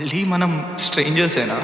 మళ్ళీ మనం స్ట్రేంజర్సేనా?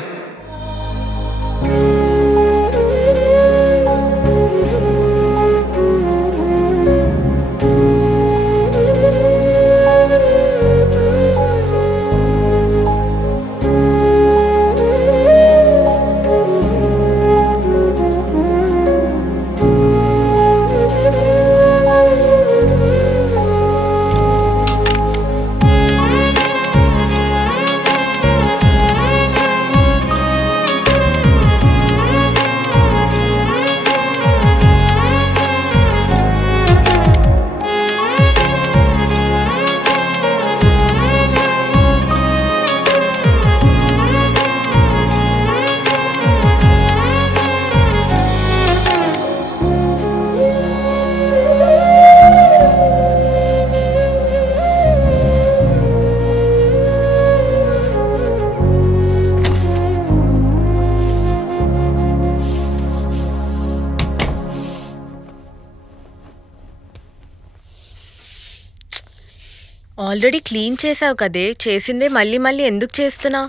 Already clean చేసావు కదే, చేసిందే మళ్ళీ మళ్ళీ ఎందుకు చేస్తున్నావు?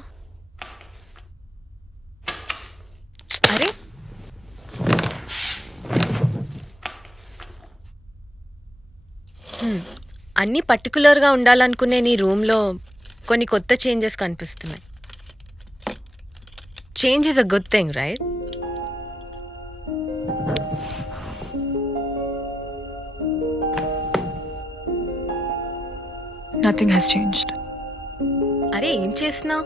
అరే అన్నీ పర్టికులర్గా ఉండాలనుకునే నీ రూమ్లో కొన్ని కొత్త చేంజెస్ కనిపిస్తున్నాయి. Change is a good thing, right? Nothing has changed. అరే ఏం చేస్తున్నావు?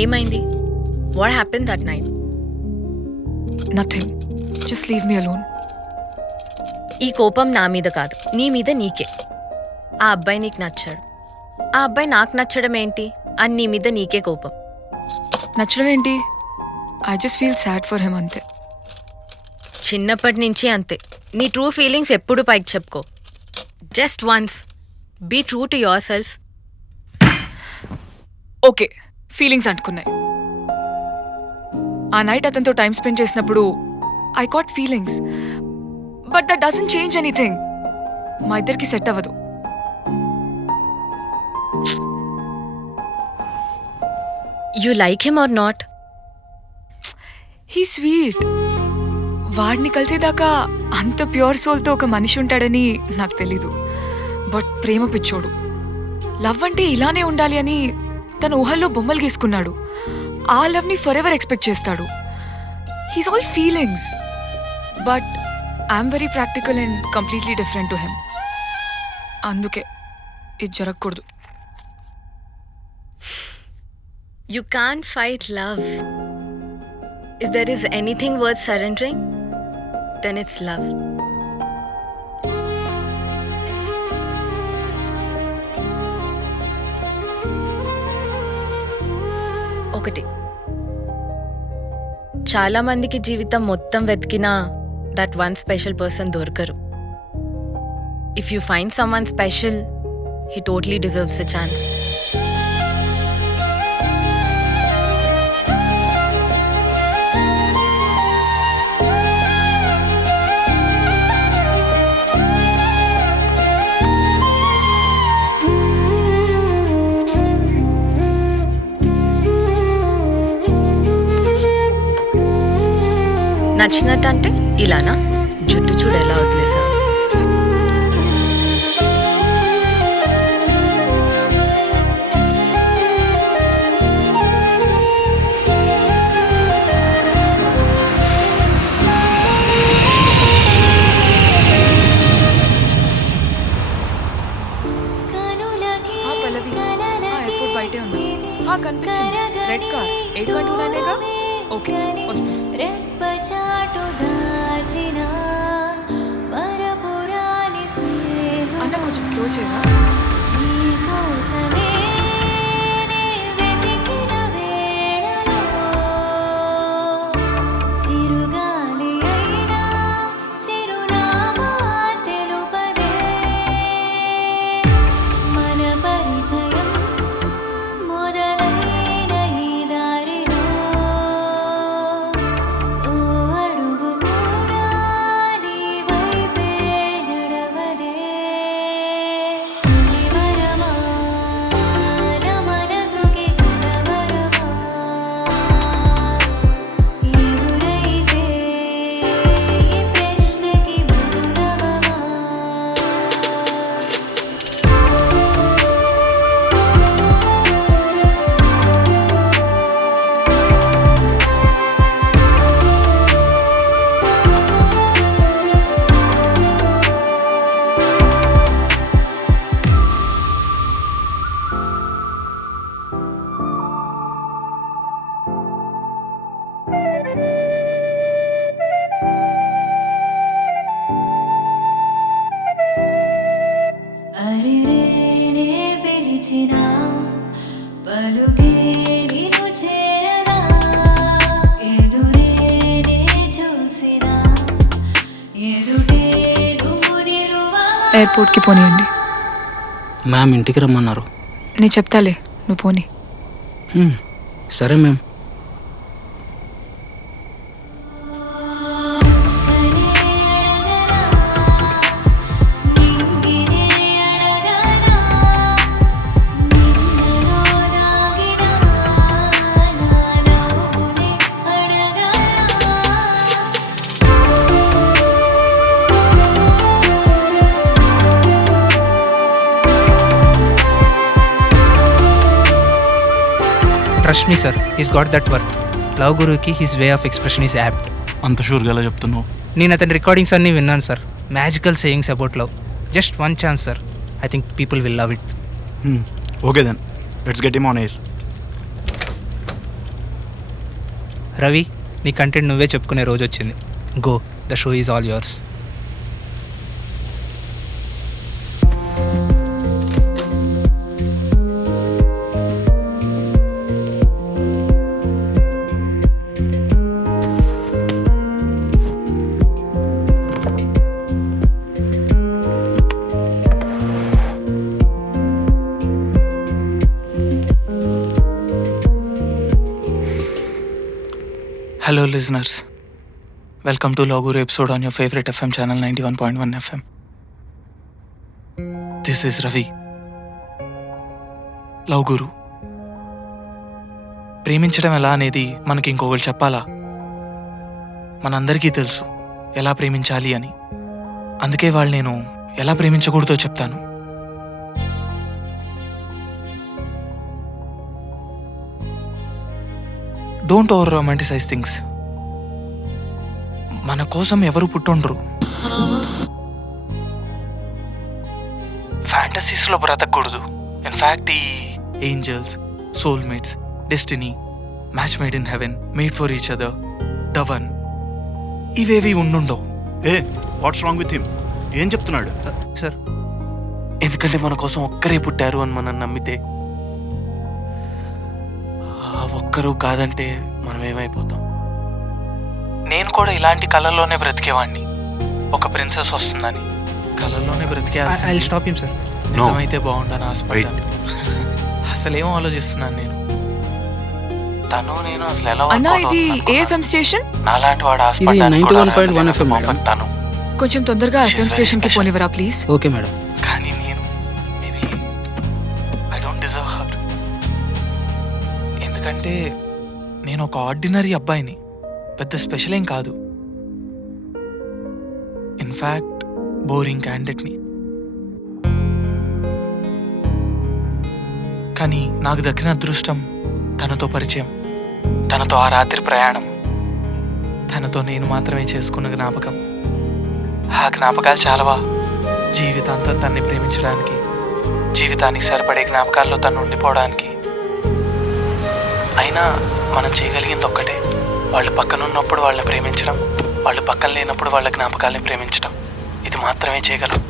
ఏమైంది? What happen that night? Nothing. Just leave me alone. ఈ కోపం నా మీద కాదు, నీ మీద నీకే. ఆ అబ్బాయి నీకు నచ్చాడు, ఆ అబ్బాయి నాకు నచ్చడం ఏంటి అని నీ మీద నీకే కోపం. నచ్చడం ఏంటి? I just feel sad for him అంతే. చిన్నప్పటి నుంచి అంతే. నీ ట్రూ ఫీలింగ్స్ ఎప్పుడు పైకి చెప్పుకో. Just once be true to yourself. Okay, feelings అంటుకున్నాయి. ఆ నైట్ అతనితో టైం స్పెండ్ చేసినప్పుడు I got feelings, but that doesn't change anything. మా ఇద్దరికి సెట్ అవ్వదు. You like him or not? He sweet. వాడిని కలిసేదాకా అంత ప్యూర్ సోల్తో ఒక మనిషి ఉంటాడని నాకు తెలీదు. బట్ ప్రేమ పిచ్చోడు. లవ్ అంటే ఇలానే ఉండాలి అని తన ఊహల్లో బొమ్మలు గీసుకున్నాడు. ఆ లవ్ని ఫర్ ఎవర్ ఎక్స్పెక్ట్ చేస్తాడు. He's all feelings, but I'm very practical and completely different to him. అందుకే ఇది జరగకూడదు. You can't fight love. If there is anything worth surrendering, then it's love. ఒకటి, చాలా మందికి జీవితం మొత్తం వెతికినా that one special person దొరకరు. If you find someone special, he totally deserves a chance. నచ్చినట్టంటే ఇలానా? జుట్టు చూడు ఎలా వదిలేసా. పల్లవి, ఎయిర్పోర్ట్ బయటే ఉన్నా. కనిపించింది రెడ్ కార్. 8:29గా. ఓకే, వస్తుంది. అన్న కొంచెం స్లో చేయరా? పిలిచిన పలుకే నిన్ను చేరనా ఎదురే నే చూసినా ఎదుటే నువ్వు నిలువవా ఎయిర్పోర్ట్కి పోనీయండి. మ్యామ్ ఇంటికి రమ్మన్నారు. నేను చెప్తాలే, నువ్వు పోనీ. సరే మ్యామ్. నింగినే అడగనా నిన్నలో దాగినా నా నవ్వునే అడగనా trust me sir, is got that worth. Love గురుకి his way of expression is apt. అంత షూర్గా ఎలా చెప్తున్నావు? నేను అతని రికార్డింగ్స్ అన్నీ విన్నాను sir. Magical sayings about love. Just one chance sir, I think people will love it. Okay then let's get him on air. Ravi, నీ కంటెంట్ నువ్వే చెప్పుకునే రోజు వచ్చింది. Go, the show is all yours. Hello listeners, welcome to Loguru episode on your favorite FM channel 91.1 FM. This is Ravi. Loguru. ప్రేమించడం ఎలా అనేది మనకి ఇంకొకరు చెప్పాలా? మనందరికీ తెలుసు ఎలా ప్రేమించాలి అని. అందుకే వాళ్ళు నేను ఎలా ప్రేమించకూడదో చెప్తాను. Don't over romanticise things. మన కోసం ఎవరు పుట్టుండ్రు. ఫ్యాంటసీస్లో బ్రతకూడదు. ఇన్ఫ్యాక్ట్ ఈ angels, soulmates, destiny, match made in heaven, made for each other, the one, ఇవేవి ఉండుండవు. ఏ వాట్స్ రాంగ్ విత్ హిమ్? ఏం చెప్తున్నాడు సార్? ఎందుకంటే మన కోసం ఒక్కరే పుట్టారు అని మనం నమ్మితే, ఆ ఒక్కరు కాదంటే మనం ఏమైపోతాం? నేను కూడా ఇలాంటి కళల్లోనే బ్రతికేవాడిని. ఒక ప్రిన్సెస్ వస్తుందని కళల్లోనే బ్రతికే. I stop him sir. నిజమైతే బాగుండని ఆశపడ్డాను. అసలేమో ఆలోచిస్తున్నాను నేను. తను నేను అసలు ఎలా అన్నా, ఇది ఏఎఫ్ఎం స్టేషన్? నాలాంటి వాడు ఇది 91.1 FM మేడం. తను కొంచెం తొందరగా ఎఫ్ఎం స్టేషన్కి పోనివరా ప్లీజ్? Okay madam. కానీ నేను maybe I don't deserve her. ఎందుకంటే నేను ఒక ఆర్డినరీ అబ్బాయిని, పెద్ద స్పెషల్ ఏం కాదు. ఇన్ఫ్యాక్ట్ బోరింగ్ క్యాండిడేట్ని. కానీ నాకు దక్కిన అదృష్టం తనతో పరిచయం, తనతో ఆ రాత్రి ప్రయాణం, తనతో నేను మాత్రమే చేసుకున్న జ్ఞాపకం. ఆ జ్ఞాపకాలు చాలవా జీవితాంతం తన్ని ప్రేమించడానికి, జీవితానికి సరిపడే జ్ఞాపకాల్లో తను ఉండిపోవడానికి. అయినా మనం చేయగలిగింది ఒక్కటే, వాళ్ళు పక్కన ఉన్నప్పుడు వాళ్ళని ప్రేమించడం, వాళ్ళు పక్కన లేనప్పుడు వాళ్ళ జ్ఞాపకాలని ప్రేమించడం. ఇది మాత్రమే చేయగలం.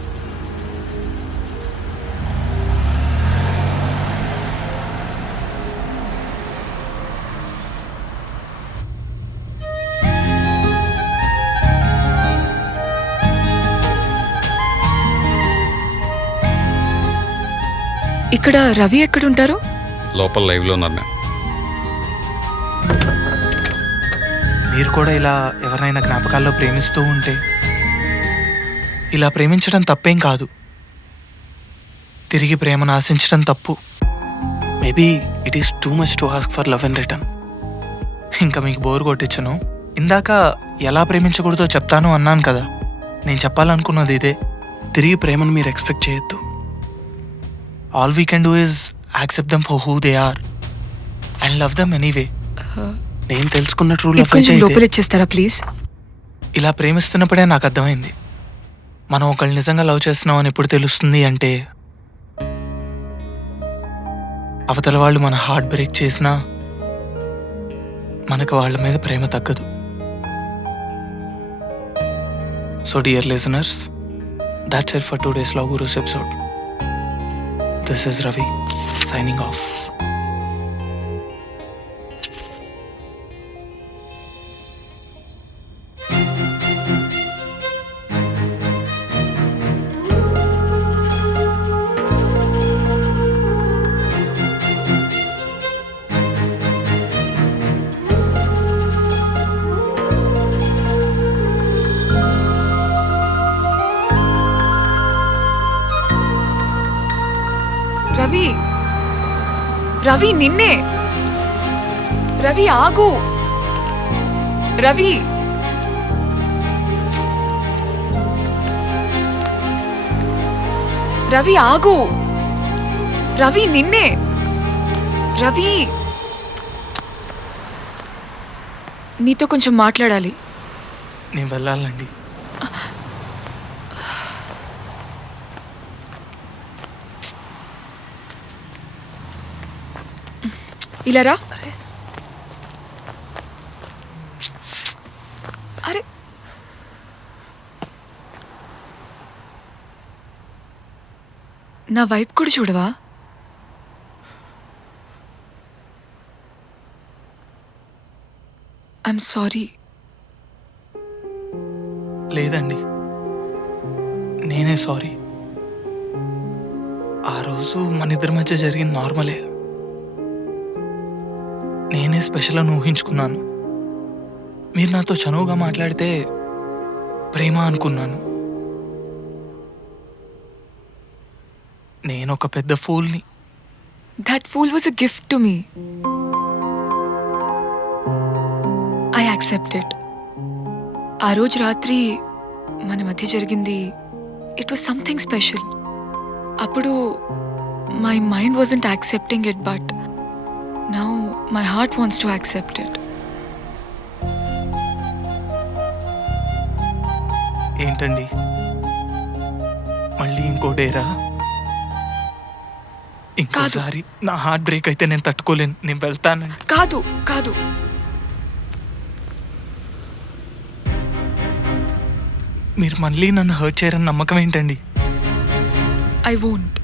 ఇక్కడ రవి ఎక్కడుంటారు? లోపల లైవ్లో ఉన్నారు మ్యామ్. మీరు కూడా ఇలా ఎవరైనా జ్ఞాపకాల్లో ప్రేమిస్తూ ఉంటే, ఇలా ప్రేమించడం తప్పేం కాదు. తిరిగి ప్రేమను ఆశించడం తప్పు. Maybe it is too much to ask for love in return. ఇంకా మీకు బోర్ కొట్టించను. ఇందాక ఎలా ప్రేమించకూడదో చెప్తాను అన్నాను కదా. నేను చెప్పాలనుకున్నది ఇదే. తిరిగి ప్రేమను మీరు ఎక్స్పెక్ట్ చేయొద్దు. All we can do is accept them for who they are and love them anyway. నేను తెలుసుకున్న ట్రూ లవ్ కొంచెం లోపల ఇచ్చేస్తారా ప్లీజ్? ఇలా ప్రేమిస్తున్నప్పుడే నాకు అర్థమైంది, మనం ఒకళ్ళు నిజంగా లవ్ చేస్తున్నామని ఎప్పుడు తెలుస్తుంది అంటే, అవతల వాళ్ళు మన హార్ట్ బ్రేక్ చేసినా మనకు వాళ్ళ మీద ప్రేమ తగ్గదు. So dear listeners, that's it for today's Logurus episode. This is Ravi. Signing off. Ravi Ravi నిన్నే. రవి ఆగు. రవి రవి ఆగు. రవి నిన్నే. రవి నీతో కొంచెం మాట్లాడాలి. నేను వెళ్ళాలండి. ఇలా రా. అరే నా వైపు కూడా చూడవా? I'm sorry. లేదండి, నేనే సారీ. ఆ రోజు మన ఇద్దరి మధ్య జరిగింది నార్మలే. నేనే స్పెషల్ అని ఊహించుకున్నాను. మీరు నాతో చనువుగా మాట్లాడితే ప్రేమ అనుకున్నాను. నేను ఒక పెద్ద ఫూల్ని. That fool was a gift to me. I accept it. ఆ రోజు రాత్రి మన మధ్య జరిగింది, ఇట్ వాస్ సంథింగ్ స్పెషల్. అప్పుడు my mind wasn't accepting it, but now my heart wants to accept it. ఏంటండి మళ్ళీ ఇంకో డేరా? ఇంకోసారి నా హార్ట్ బ్రేక్ అయితే నేను తట్టుకోలేను. నేను వెళ్తానండి. కాదు కాదు, మీరు మళ్ళీ నన్ను హర్ట్ చేయరని నమ్మకం ఏంటండి? I won't.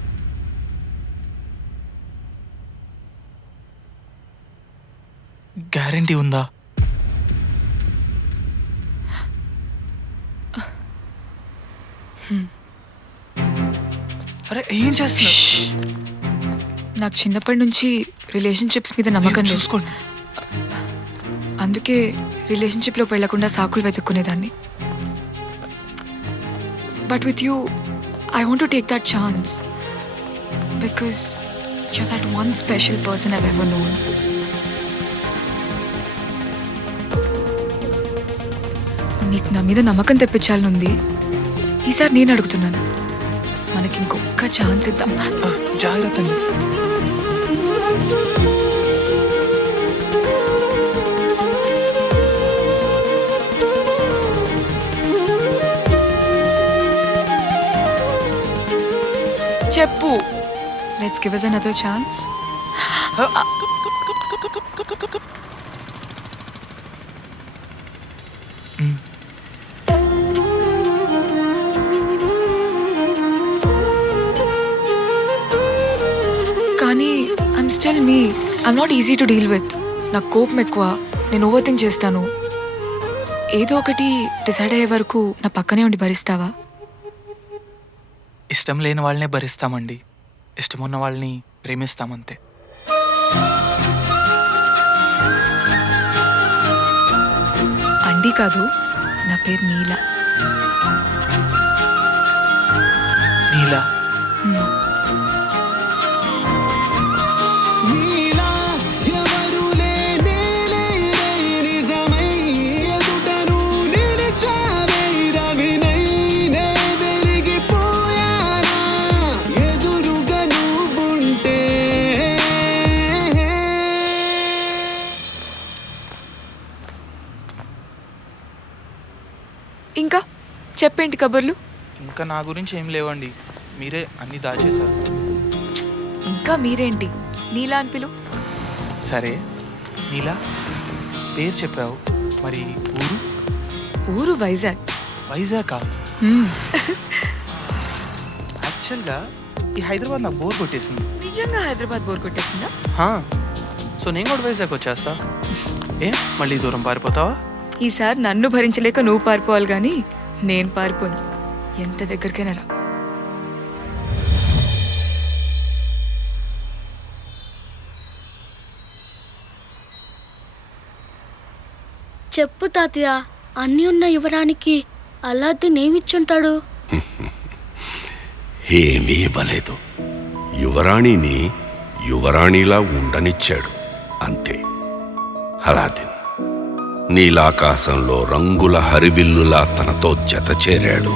గ్యారంటీ ఉందా? అరే ఏం చేస్తున్నా? నాకు చిన్నప్పటి నుంచి రిలేషన్షిప్స్ మీద నమ్మకం లేదు. చూసుకోండి. అందుకే రిలేషన్షిప్లోకి వెళ్లకుండా సాకులు వెతుక్కునేదాన్ని. But with you I want to take that chance because you're that one special person I've ever known. నీకు నా మీద నమ్మకం తెప్పించాలనుంది. ఈసారి నేను అడుగుతున్నాను, మనకి ఇంకొక ఛాన్స్ ఇద్దాం. జాగ్రత్త అండి. చెప్పు. Let's give us another chance. కానీ I'm still me. I'm not easy to deal with. నాకు కోపం ఎక్కువ. నేను ఓవర్ థింక్ చేస్తాను. ఏదో ఒకటి డిసైడ్ అయ్యే వరకు నా పక్కనే ఉండి భరిస్తావా? ఇష్టం లేని వాళ్ళనే భరిస్తామండి, ఇష్టమున్న వాళ్ళని ప్రేమిస్తామంతే. అండి కాదు, నా పేరు నీల. నీలా? ఇంకా చెప్పేంటి కబుర్లు? ఇంకా నా గురించి ఏం లేవండి, మీరే అన్నీ దాచేశారు. ఇంకా మీరేంటి? నీలా అని పిలు. సరే నీలా, పేరు చెప్పావు, మరి ఊరు? ఊరు వైజాగ్. వైజాగ్? మ్మ్. యాక్చువల్గా ఈ హైదరాబాద్ నాకు బోర్ కొట్టేసింది. నిజంగా హైదరాబాద్ బోర్ కొట్టేసిందా? హా, సో నేను కూడా వైజాగ్ వచ్చేస్తా. ఏ మళ్ళీ దూరం పారిపోతావా? ఈసారి నన్ను భరించలేక నువ్వు పారిపోవాలి కానీ నేను పారిపోను. ఎంత దగ్గరికైనా రా. చెప్పు తాతయ్య, అన్నీ ఉన్న యువరానికి అలాద్దీన్ ఏమిచ్చుంటాడు? ఏమీ ఇవ్వలేదు. యువరాణిని యువరాణిలా ఉండనిచ్చాడు అంతే. అలాదిన్ నీలాకాశంలో రంగుల హరివిల్లులా తనతో జత చేరాడు.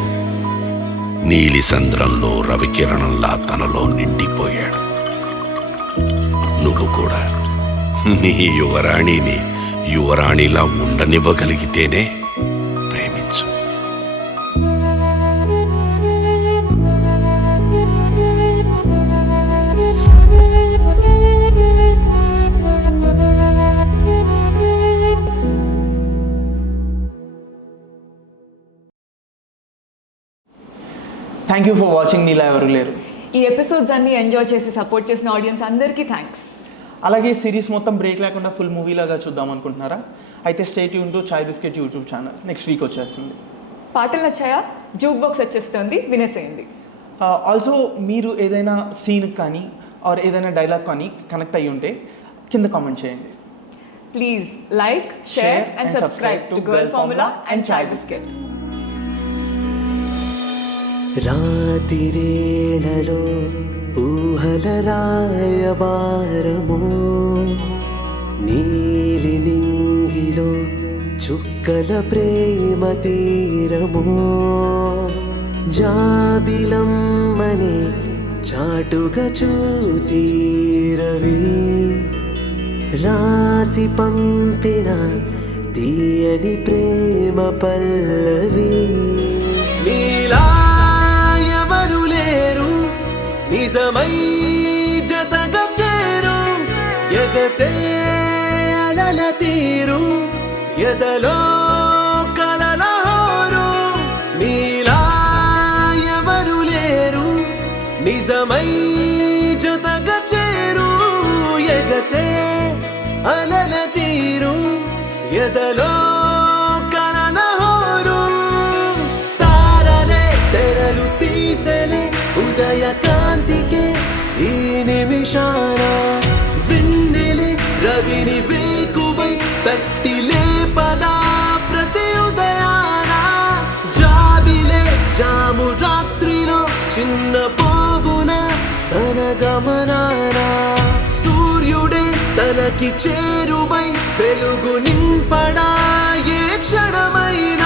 నీలి సంద్రంలో రవికిరణంలా తనలో నిండిపోయాడు. నువ్వు కూడా నీ యువరాణిని యువరాణిలా ఉండనివ్వగలిగితేనే ప్రేమించు. థ్యాంక్ యూ ఫర్ వాచింగ్ నీలా ఎవరు లేరు. ఈ ఎపిసోడ్స్ అన్ని ఎంజాయ్ చేసి సపోర్ట్ చేసిన ఆడియన్స్ అందరికీ థ్యాంక్స్. అలాగే సిరీస్ మొత్తం బ్రేక్ లేకుండా ఫుల్ మూవీలాగా చూద్దాం అనుకుంటున్నారా? అయితే stay tune to chai biscuit YouTube channel. Next week వచ్చేస్తుంది. పాటలు నచ్చాయా? జూక్ బాక్స్ వచ్చేస్తుంది, వినేసేయండి. ఆల్సో మీరు ఏదైనా సీన్ కానీ ఆర్ ఏదైనా డైలాగ్ కానీ కనెక్ట్ అయ్యి ఉంటే కింద కామెంట్ చేయండి. Please like, share and subscribe to girl formula and chai biscuit. రాతిరేళలో ఊహల రాయబారమో, నీలి నింగిలో చుక్కల ప్రేమ తీరమో, జాబిలమ్మనే చాటుగా చూసి రవి రాసి పంపిన తీయని ప్రేమ పల్లవి. నీలా ఎవరు లేరు, నిజమై జతగా చేరు, ఎగసే అలల తీరు, ఎదలో కలల హోరు. నీలా ఎవరు లేరు, నిజమై జతగా చేరు, ఎగసే అలల తీరు, ఎదలో కలల హోరు. తారలే తెరలు తీసలే ఉదయ కాంతికే ఈ నిమిషాన, విన్నెలే రవిని వేకువై తట్టి లేపదా ప్రతి ఉదయాన. జాబిలే జాము రాత్రిలో చిన్న పోవున తన గమనాన, సూర్యుడే తనకి చేరువై వెలుగు నింపడా ఏ క్షణమైనా.